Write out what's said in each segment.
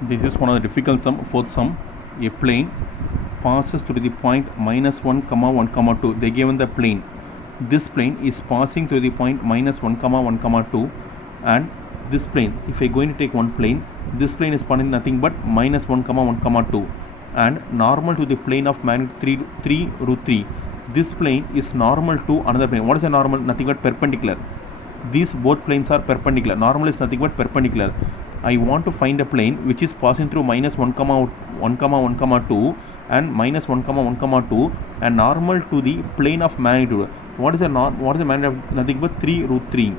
This is one of the difficult sum, fourth sum. A plane passes through the point -1, 1, 2. They given the plane. This plane is passing through the point -1, 1, 2, and this plane, if I am going to take one plane, this plane is passing nothing but -1, 1, 2, and normal to the plane of magnitude 3 root 3. This plane is normal to another plane. What is a normal? Nothing but perpendicular. These both planes are perpendicular. Normal is nothing but perpendicular. I want to find a plane which is passing through -1, 1, 2 and -1, 1, 2 and normal to the plane of magnitude. What is the magnitude of nothing but 3 root 3?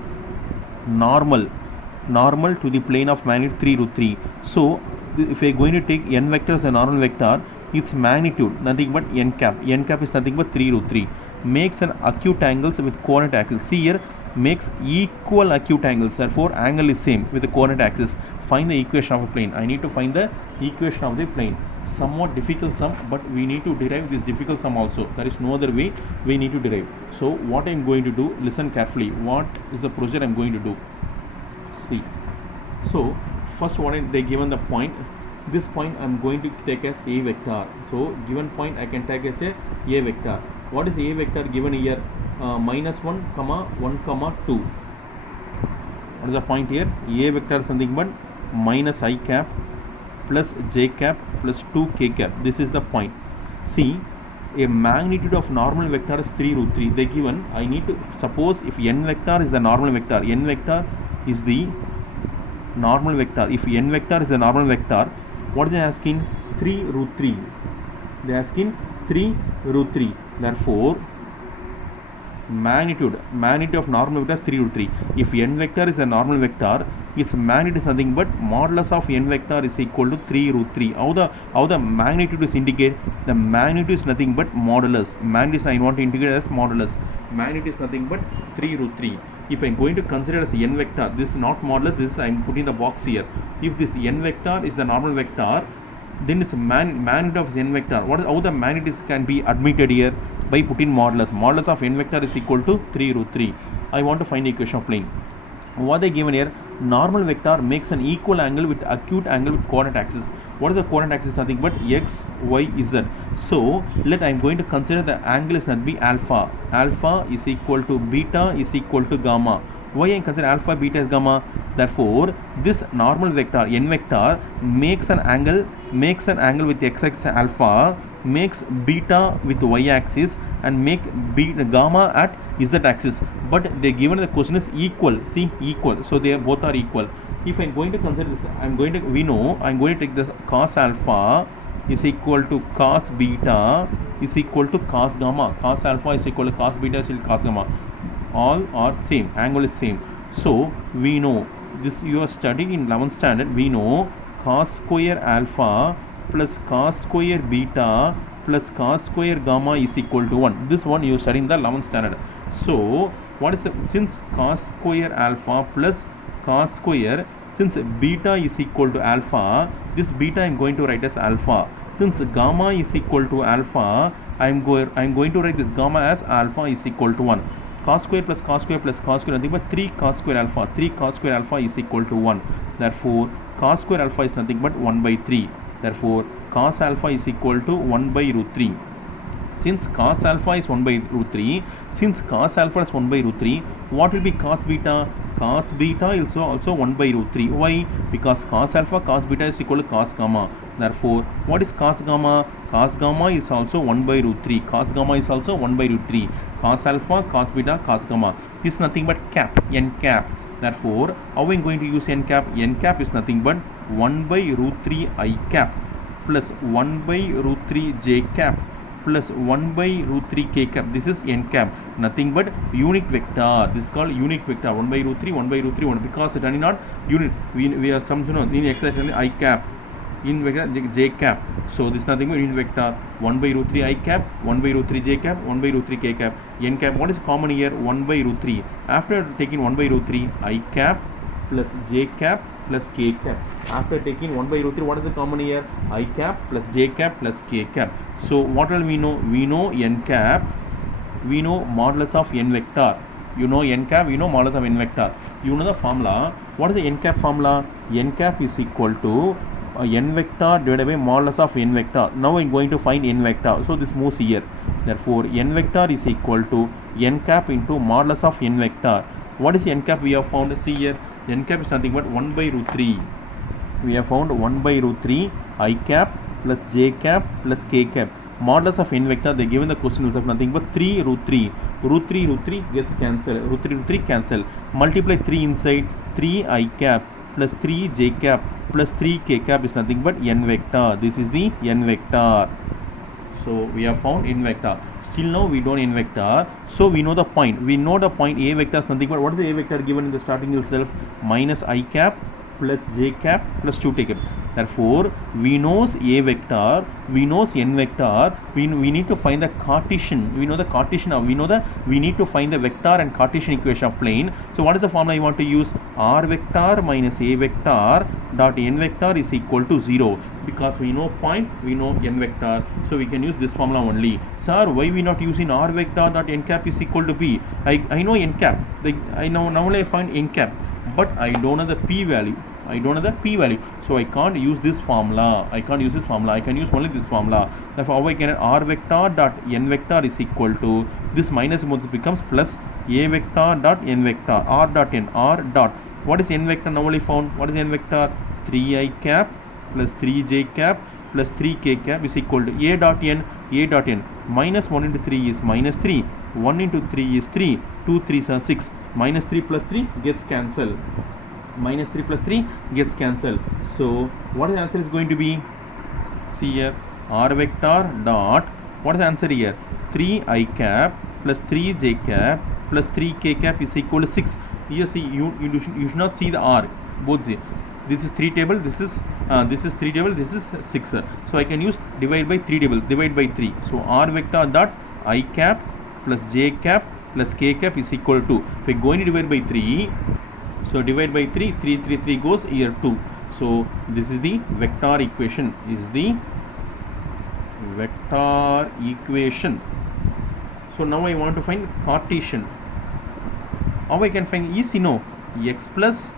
Normal to the plane of magnitude 3 root 3. So if I am going to take n vector as a normal vector, its magnitude nothing but n cap. N cap is nothing but 3 root 3. Makes an acute angles with coordinate axis. See here, makes equal acute angles, therefore angle is same with the coordinate axis. Find the equation of a plane. I need to find the equation of the plane. Somewhat difficult sum, but we need to derive this difficult sum also. There is no other way we need to derive. So what I am going to do, listen carefully. What is the procedure I am going to do? See. So first they given the point. This point I am going to take as a vector. So given point I can take as a vector. What is a vector given here? -1, 1, 2. What is the point here? A vector is something but -i cap plus j cap plus 2 k cap. This is the point. See, a magnitude of normal vector is 3 root 3. They given, I need to suppose if n vector is the normal vector, n vector is the normal vector. If n vector is the normal vector, what is they asking? 3 root 3. They asking 3 root 3. Therefore, magnitude of normal vector is 3 root 3. If n vector is a normal vector, its magnitude is nothing but modulus of n vector is equal to 3 root 3. How the magnitude is indicate? The magnitude is nothing but modulus. Magnitude is, I want to integrate as modulus. Magnitude is nothing but 3 root 3. If I am going to consider as n vector, this is not modulus, this is I am putting the box here. If this n vector is the normal vector, then it's magnitude of n vector. How the magnitude can be admitted here? By putting modulus. Modulus of n vector is equal to 3 root 3. I want to find the equation of plane. What they given here? Normal vector makes an equal angle with acute angle with coordinate axis. What is the coordinate axis? Nothing but x, y, z. So let I am going to consider the angle is not be alpha. Alpha is equal to beta is equal to gamma. Why I consider alpha, beta as gamma? Therefore, this normal vector n vector makes an angle with x-axis alpha, makes beta with y-axis, and make beta gamma at z-axis. But they given the question is equal. See, equal. So they both are equal. If I am going to consider this, we know I am going to take this cos alpha is equal to cos beta is equal to cos gamma. Cos alpha is equal to cos beta is equal to cos gamma. All are same, angle is same. So we know this, you are studying in 11th standard. We know cos square alpha plus cos square beta plus cos square gamma is equal to 1. This one you study in the 11th standard. So what is since cos square alpha plus cos square, since beta is equal to alpha, this beta I am going to write as alpha. Since gamma is equal to alpha, I am going to write this gamma as alpha is equal to 1. Cos square plus cos square plus cos square nothing but 3 cos square alpha. 3 cos square alpha is equal to 1. Therefore, cos square alpha is nothing but 1 by 3. Therefore, cos alpha is equal to 1 by root 3. Since cos alpha is 1 by root 3, what will be cos beta? Cos beta is also 1 by root 3. Why? Because cos alpha, cos beta is equal to cos gamma. Therefore, what is cos gamma? Cos gamma is also 1 by root 3. Cos gamma is also 1 by root 3. Cos alpha, cos beta, cos gamma is nothing but cap, n cap. Therefore, how are we going to use n cap? N cap is nothing but 1 by root 3 I cap plus 1 by root 3 j cap plus 1 by root 3 k cap. This is n cap, nothing but unit vector. This is called unit vector. 1 by root 3, 1 by root 3, 1, because it is not unit. We are some in exactly I cap, in vector j cap. So this is nothing but unit vector. 1 by root 3 I cap, 1 by root 3 j cap, 1 by root 3 k cap, n cap. What is common here? 1 by root 3. After taking 1 by root 3 I cap plus j cap plus k cap. After taking 1 by root 3, what is the common here? I cap plus j cap plus k cap. So what will we know? We know n cap, we know modulus of n vector. You know n cap, we know modulus of n vector. You know the formula. What is the n cap formula? N cap is equal to n vector divided by modulus of n vector. Now I'm going to find n vector. So this moves here. Therefore, n vector is equal to n cap into modulus of n vector. What is n cap we have found? See here, n cap is nothing but 1 by root 3. We have found 1 by root 3 I cap plus j cap plus k cap. Modulus of n vector, they given the question is of nothing but 3 root 3. Root 3 gets cancelled. Root 3 cancel. Multiply 3 inside. 3 I cap plus 3 j cap plus 3 k cap is nothing but n vector. This is the n vector. So we have found n vector. Still now we don't n vector. So we know the point. We know the point A vector is nothing but what is the A vector given in the starting itself? Minus I cap plus j cap plus 2 cap. Therefore, we knows A vector, we knows n vector, we need to find the Cartesian, we know the Cartesian, we need to find the vector and Cartesian equation of plane. So what is the formula you want to use? R vector minus A vector dot n vector is equal to 0. Because we know point, we know n vector, so we can use this formula only. Sir, why we not using R vector dot n cap is equal to B? I know n cap, I know now only I find n cap, but I don't know the P value. So I can't use this formula. I can use only this formula. Therefore, how I can R vector dot n vector is equal to this minus becomes plus A vector dot n vector R dot n R dot. What is n vector now only found? What is n vector? 3 I cap plus 3 j cap plus 3 k cap is equal to A dot n. Minus 1 into 3 is minus 3. 1 into 3 is 3. 2 3s are 6. Minus 3 plus 3 gets cancelled. Minus 3 plus 3 gets cancelled. So what the answer is going to be? See here, R vector dot, what is the answer here? 3 I cap plus 3 j cap plus 3 k cap is equal to 6. Here see, you should not see the R, both see. This is 3 table, this is 3 table, this is 6. So I can use divide by 3 table, divide by 3. So R vector dot I cap plus j cap plus k cap is equal to, if I go to divide by 3, so divide by 3, 3 goes here 2. So this is the vector equation, So now I want to find Cartesian. How I can find? Easy, no? X plus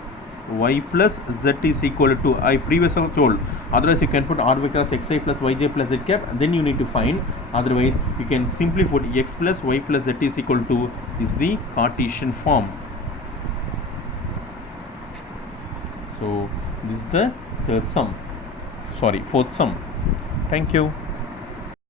y plus z is equal to 2. I previously told. Otherwise you can put r vector as xi plus yj plus z cap. Then you need to find. Otherwise you can simply put x plus y plus z is equal to is the Cartesian form. So this is the fourth sum. Thank you.